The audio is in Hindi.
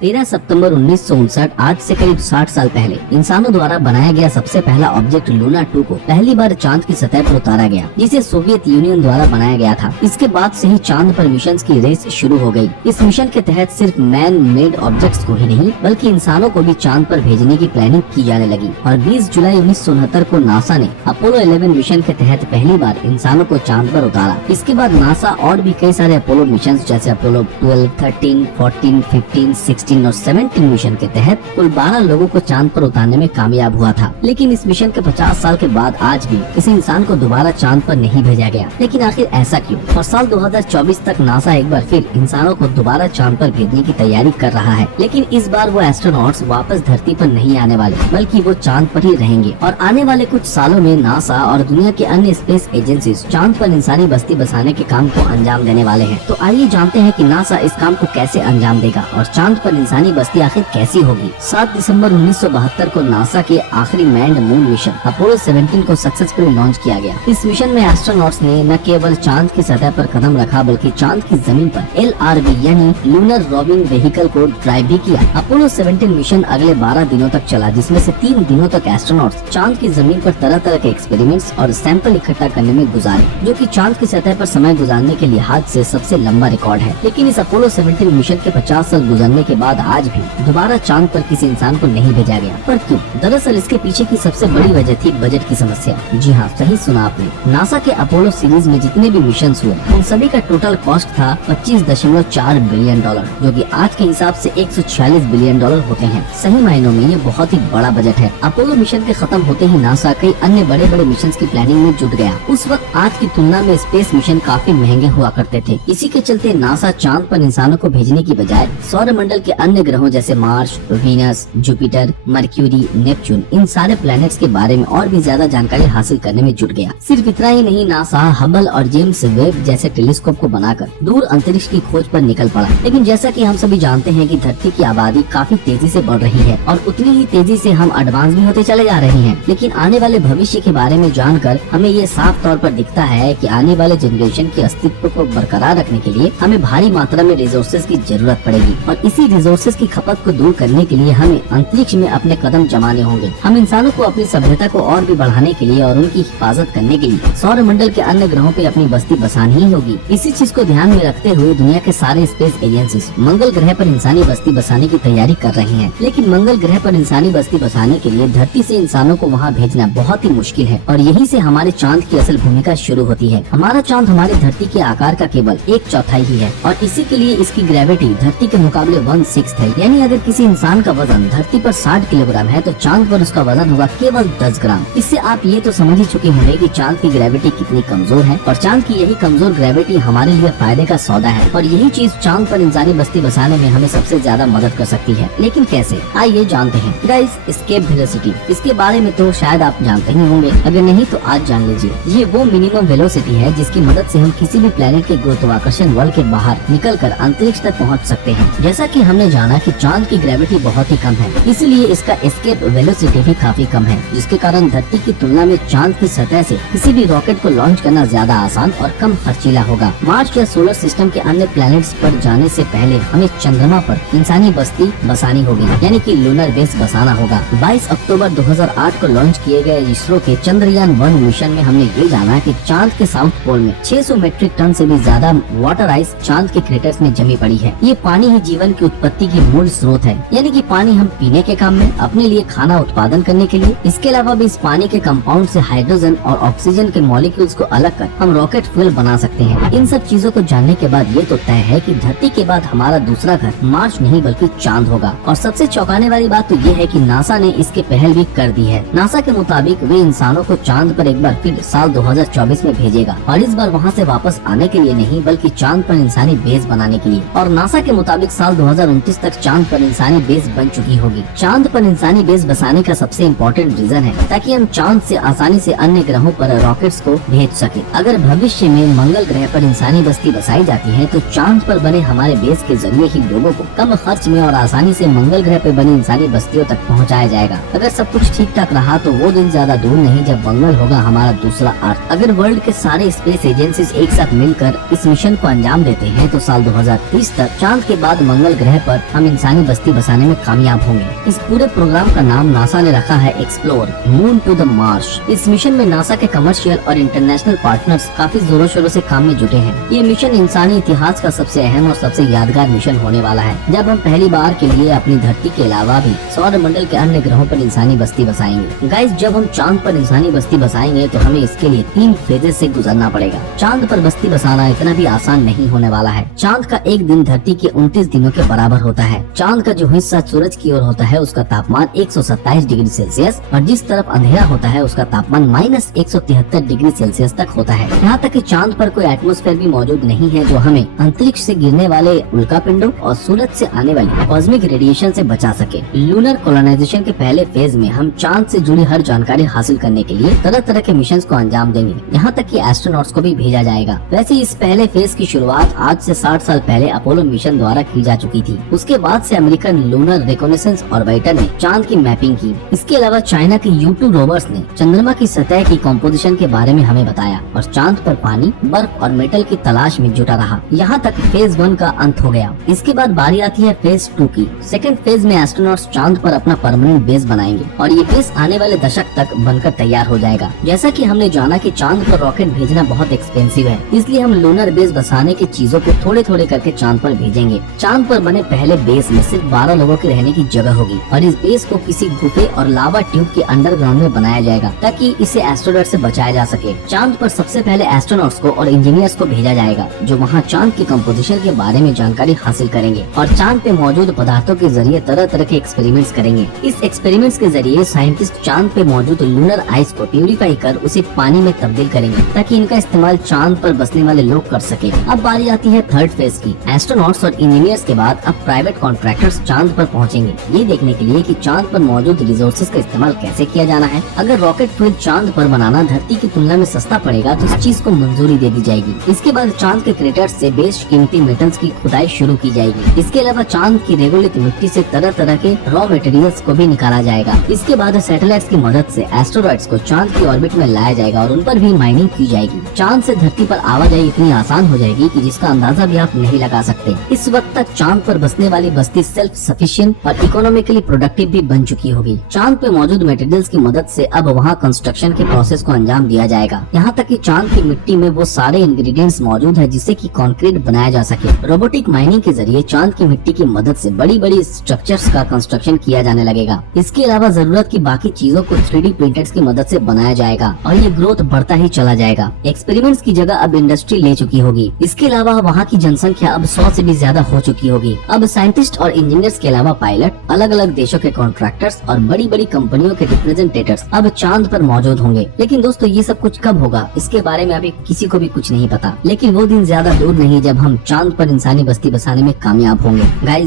13 सितंबर 1959 आज से करीब 60 साल पहले इंसानों द्वारा बनाया गया सबसे पहला ऑब्जेक्ट लूना 2 को पहली बार चांद की सतह पर उतारा गया, जिसे सोवियत यूनियन द्वारा बनाया गया था। इसके बाद से ही चांद पर मिशन की रेस शुरू हो गई। इस मिशन के तहत सिर्फ मैन मेड ऑब्जेक्ट्स को ही नहीं बल्कि इंसानों को भी चांद पर भेजने की प्लानिंग की जाने लगी और 20 जुलाई 1969 को नासा ने अपोलो 11 मिशन के तहत पहली बार इंसानों को चांद पर उतारा। इसके बाद नासा और भी कई सारे अपोलो मिशन जैसे अपोलो 12, 13, 14, 15, 16 और 17 मिशन के तहत कुल 12 लोगों को चांद पर उतारने में कामयाब हुआ था। लेकिन इस मिशन के 50 साल के बाद आज भी किसी इंसान को दोबारा चांद पर नहीं भेजा गया। लेकिन आखिर ऐसा क्यों? और साल 2024 तक नासा एक बार फिर इंसानों को दोबारा चांद पर भेजने की तैयारी कर रहा है। लेकिन इस बार वो एस्ट्रोनॉट्स वापस धरती पर नहीं आने वाले, बल्कि वो चांद पर ही रहेंगे। और आने वाले कुछ सालों में नासा और दुनिया के अन्य स्पेस एजेंसीज चांद पर इंसानी बस्ती बसाने के काम को अंजाम देने वाले हैं। तो आइए जानते हैं कि नासा इस काम को कैसे अंजाम देगा और चांद पर इंसानी बस्ती आखिर कैसी होगी। 7 दिसंबर 1972 को नासा के आखिरी मैन्ड मून मिशन अपोलो 17 को सक्सेसफुली लॉन्च किया गया। इस मिशन में एस्ट्रोनॉट्स ने न केवल चांद की सतह पर कदम रखा बल्कि चांद की जमीन पर LRV यानी लूनर रोविंग व्हीकल को ड्राइव भी किया। अपोलो 17 मिशन अगले 12 दिनों तक चला, जिसमें से 3 दिनों तक एस्ट्रोनॉट्स चांद की जमीन पर तरह तरह के एक्सपेरिमेंट्स और सैंपल इकट्ठा करने में गुजारे, जो कि चांद की सतह पर समय गुजारने के लिहाज से सबसे लंबा रिकॉर्ड है। लेकिन इस अपोलो 17 मिशन के 50 साल गुजरने के बाद आज भी दोबारा चांद पर किसी इंसान को नहीं भेजा गया। पर क्यों? दरअसल इसके पीछे की सबसे बड़ी वजह थी बजट की समस्या। जी हाँ, सही सुना आपने। नासा के अपोलो सीरीज में जितने भी मिशन हुए उन सभी का टोटल कॉस्ट था $25.4 बिलियन, जो कि आज के हिसाब से $146 बिलियन होते हैं। सही मायनों में ये बहुत ही बड़ा बजट है। अपोलो मिशन के खत्म होते ही नासा कई अन्य बड़े बड़े मिशन की प्लानिंग में जुट गया। उस वक्त आज की तुलना में स्पेस मिशन काफी महंगे हुआ करते थे। इसी के चलते नासा चांद पर इंसानों को भेजने की बजाय सौर मंडल के अन्य ग्रहों जैसे Mars, Venus, Jupiter, Mercury, Neptune इन सारे प्लैनेट्स के बारे में और भी ज्यादा जानकारी हासिल करने में जुट गया। सिर्फ इतना ही नहीं, नासा हबल और जेम्स वेब जैसे टेलीस्कोप को बनाकर दूर अंतरिक्ष की खोज पर निकल पड़ा। लेकिन जैसा कि हम सभी जानते हैं कि धरती की आबादी काफी तेजी से बढ़ रही है और उतनी ही तेजी से हम एडवांस भी होते चले जा रहे हैं। लेकिन आने वाले भविष्य के बारे में जानकर हमें ये साफ तौर पर दिखता है कि आने वाले जनरेशन के अस्तित्व को बरकरार रखने के लिए हमें भारी मात्रा में रिसोर्सेज की जरूरत पड़ेगी और इसी रिसोर्सेज की खपत को दूर करने के लिए हमें अंतरिक्ष में अपने कदम जमाने होंगे। हम इंसानों को अपनी सभ्यता को और भी बढ़ाने के लिए और उनकी हिफाजत करने के लिए सौर मंडल के अन्य ग्रहों पे अपनी बस्ती बसानी ही होगी। इसी चीज को ध्यान में रखते हुए दुनिया के सारे स्पेस एजेंसीज मंगल ग्रह पर इंसानी बस्ती बसाने की तैयारी कर रही हैं। लेकिन मंगल ग्रह पर इंसानी बस्ती बसाने के लिए धरती से इंसानों को वहाँ भेजना बहुत ही मुश्किल है और यही से हमारे चांद की असल भूमिका शुरू होती है। हमारा चांद हमारी धरती के आकार का केवल 1/4 ही है और इसी के लिए इसकी ग्रेविटी धरती के मुकाबले 1/6 है। यानी अगर किसी इंसान का वजन धरती पर 60 किलोग्राम है तो चांद पर उसका वजन होगा केवल 10 ग्राम। इससे आप ये तो समझ ही चुके होंगे कि चांद की ग्रेविटी कितनी कमजोर है और चांद की यही कमजोर ग्रेविटी हमारे लिए फायदे का सौदा है और यही चीज चांद पर इंसानी बस्ती बसाने में हमें सबसे ज्यादा मदद कर सकती है। लेकिन कैसे? आइए जानते हैं। गाइस, एस्केप वेलोसिटी, इसके बारे में तो शायद आप जानते ही होंगे, अगर नहीं तो आज जान लीजिए। ये वो मिनिमम वेलोसिटी है जिसकी मदद से हम किसी भी प्लेनेट के गुरुत्वाकर्षण बल के बाहर निकलकर अंतरिक्ष तक पहुंच सकते हैं। जैसा कि हमने जाना कि चांद की ग्रेविटी बहुत ही कम है, इसलिए इसका एस्केप वेलोसिटी भी काफी कम है, जिसके कारण धरती की तुलना में चांद की सतह से किसी भी रॉकेट को लॉन्च करना ज्यादा आसान और कम खर्चीला होगा। मार्स या सोलर सिस्टम के अन्य प्लैनेट्स पर जाने से पहले हमें चंद्रमा पर इंसानी बस्ती बसानी होगी, यानी कि लूनर बेस बसाना होगा। 22 अक्टूबर 2008 को लॉन्च किए गए इसरो के चंद्रयान 1 मिशन में हमने ये जाना कि चांद के साउथ पोल में 600 मीट्रिक टन से भी ज्यादा वाटर आइस चांद के क्रेटर्स में जमी पड़ी है। ये पानी ही जीवन की उत्पत्ति की मूल स्रोत है, यानी कि पानी हम पीने के काम में, अपने लिए खाना उत्पादन करने के लिए, इसके अलावा भी इस पानी के कंपाउंड से हाइड्रोजन और ऑक्सीजन के मॉलिक्यूल्स को अलग कर हम रॉकेट फ्यूल बना सकते हैं। इन सब चीजों को जानने के बाद ये तो तय है कि धरती के बाद हमारा दूसरा घर मार्स नहीं बल्कि चांद होगा। और सबसे चौंकाने वाली बात तो ये है कि नासा ने इसके पहल भी कर दी है। नासा के मुताबिक वे इंसानों को चांद पर एक बार फिर साल 2024 में भेजेगा और इस बार वहाँ से वापस आने के लिए नहीं बल्कि चांद पर इंसानी बेस बनाने के लिए। और नासा के मुताबिक साल 2029 तक चांद पर इंसानी बेस बन चुकी होगी। चांद पर इंसानी बेस बसाने का सबसे इम्पोर्टेंट रीजन है ताकि हम चांद से आसानी से अन्य ग्रहों पर रॉकेट्स को भेज सके। अगर भविष्य में मंगल ग्रह पर इंसानी बस्ती बसाई जाती है तो चांद पर बने हमारे बेस के जरिए ही लोगों को कम खर्च में और आसानी से मंगल ग्रह पर बनी इंसानी बस्तियों तक पहुंचाया जाएगा। अगर सब कुछ ठीक ठाक रहा तो वो दिन ज्यादा दूर नहीं जब मंगल होगा हमारा दूसरा अर्थ। अगर वर्ल्ड के सारे स्पेस एजेंसीज एक साथ मिलकर इस मिशन को अंजाम देते हैं तो साल 2030 तक चांद के बाद मंगल ग्रह पर हम इंसानी बस्ती बसाने में कामयाब होंगे। इस पूरे प्रोग्राम का नाम नासा ने रखा है explore moon to the Mars. इस मिशन में नासा के कमर्शियल और इंटरनेशनल पार्टनर्स काफी जोरों शोरों से काम में जुटे हैं। ये मिशन इंसानी इतिहास का सबसे अहम और सबसे यादगार मिशन होने वाला है, जब हम पहली बार के लिए अपनी धरती के अलावा भी सौर मंडल के अन्य ग्रहों पर इंसानी बस्ती बसाएंगे। गाइस, जब हम चांद पर इंसानी बस्ती बसाएंगे तो हमें इसके लिए 3 फेजेस से गुजरना पड़ेगा। चांद पर बस्ती बसाना इतना भी आसान नहीं होने वाला है। चांद का एक दिन धरती के 29 दिनों के बराबर होता है। चांद का जो हिस्सा सूरज की ओर होता है उसका तापमान 127 डिग्री सेल्सियस और जिस तरफ अंधेरा होता है उसका तापमान -173 डिग्री सेल्सियस तक होता है। यहाँ तक कि चांद पर कोई एटमॉस्फेयर भी मौजूद नहीं है जो हमें अंतरिक्ष से गिरने वाले उल्कापिंडों और सूरज से आने वाली कॉस्मिक रेडिएशन से बचा सके। लूनर कॉलोनाइजेशन के पहले फेज में हम चांद से जुड़ी हर जानकारी हासिल करने के लिए तरह तरह के मिशन को अंजाम देंगे। यहाँ तक कि एस्ट्रोनॉट्स को भी भेजा जाएगा। वैसे इस पहले फेज की शुरुआत आज से 60 साल पहले अपोलो मिशन द्वारा की जा चुकी थी। उसके बाद से अमेरिकन लूनर रिकॉग्निसेंस ऑर्बिटर ने चांद की मैपिंग की। इसके अलावा चाइना के U2 रोवर्स ने चंद्रमा की सतह की कॉम्पोजिशन के बारे में हमें बताया और चांद पर पानी, बर्फ और मेटल की तलाश में जुटा रहा। यहाँ तक फेज 1 का अंत हो गया। इसके बाद बारी आती है फेज 2 की। सेकंड फेज में एस्ट्रोनॉट्स चांद पर अपना परमानेंट बेस बनाएंगे और ये बेस आने वाले दशक तक बनकर तैयार हो जाएगा। जैसा कि हमने जाना कि चांद पर रॉकेट भेजना बहुत एक्सपेंसिव है, इसलिए हम लूनर बेस बसाने की चीजों को थोड़े थोड़े करके चांद पर भेजेंगे। चांद पर बने पहले बेस में सिर्फ 12 लोगों के रहने की जगह होगी और इस बेस को किसी गुफे और लावा ट्यूब के अंडरग्राउंड में बनाया जाएगा ताकि इसे एस्ट्रोनॉट से बचाया जा सके। चांद पर सबसे पहले एस्ट्रोनॉट्स को और इंजीनियर्स को भेजा जाएगा जो वहाँ चांद की कंपोजिशन के बारे में जानकारी हासिल करेंगे और चांद पे मौजूद पदार्थों के जरिए तरह तरह के एक्सपेरिमेंट्स करेंगे। इस एक्सपेरिमेंट्स के जरिए साइंटिस्ट चांद पे मौजूद लूनर आइस को प्यूरिफाई कर उसे पानी में तब्दील करेंगे ताकि इनका इस्तेमाल चांद पर बसने वाले लोग कर सके। अब बारी आती है थर्ड फेज की। एस्ट्रोनॉट्स और इंजीनियर्स के बाद अब प्राइवेट कॉन्ट्रैक्टर्स चांद पर पहुंचेंगे, ये देखने के लिए कि चांद पर मौजूद रिसोर्सेज का इस्तेमाल कैसे किया जाना है। अगर रॉकेट फ्यूल चांद पर बनाना धरती की तुलना में सस्ता पड़ेगा तो इस चीज को मंजूरी दे दी जाएगी। इसके बाद चांद के क्रेटर्स से बेशकीमती मेटल्स की खुदाई शुरू की जाएगी। इसके अलावा चांद की रेगुलित मिट्टी से तरह तरह के रॉ मटेरियल्स को भी निकाला जाएगा। इसके बाद सैटेलाइट्स की मदद से एस्टेरॉइड्स को चांद की ऑर्बिट में लाया जाएगा और उन पर भी माइनिंग की जाएगी। चांद से धरती पर आवाजाही इतनी आसान हो जाएगी कि जिसका अंदाजा भी आप नहीं लगा सकते। इस वक्त तक चांद पर बसने वाली बस्ती सेल्फ सफिशिएंट और इकोनॉमिकली प्रोडक्टिव भी बन चुकी होगी। चांद पे मौजूद मटेरियल्स की मदद से अब वहाँ कंस्ट्रक्शन के प्रोसेस को अंजाम दिया जाएगा। यहाँ तक कि चांद की मिट्टी में वो सारे इंग्रेडिएंट्स मौजूद है जिससे कि कंक्रीट बनाया जा सके। रोबोटिक माइनिंग के जरिए चांद की मिट्टी की मदद से बड़ी बड़ी स्ट्रक्चर्स का कंस्ट्रक्शन किया जाने लगेगा। इसके अलावा जरूरत की बाकी चीजों को 3D प्रिंटर्स की मदद से बनाया जाएगा और ये ग्रोथ बढ़ता ही चला जाएगा। एक्सपेरिमेंट्स की जगह अब इंडस्ट्री ले चुकी होगी। इसके अलावा वहाँ की जनसंख्या अब 100 से भी ज्यादा हो चुकी होगी। अब साइंटिस्ट और इंजीनियर्स के अलावा पायलट, अलग अलग देशों के कॉन्ट्रैक्टर्स और बड़ी बड़ी कंपनियों के रिप्रेजेंटेटर्स अब चांद पर मौजूद होंगे। लेकिन दोस्तों ये सब कुछ कब होगा इसके बारे में अभी किसी को भी कुछ नहीं पता। लेकिन वो दिन ज्यादा दूर नहीं जब हम चांद पर इंसानी बस्ती बसाने में कामयाब होंगे। गाइस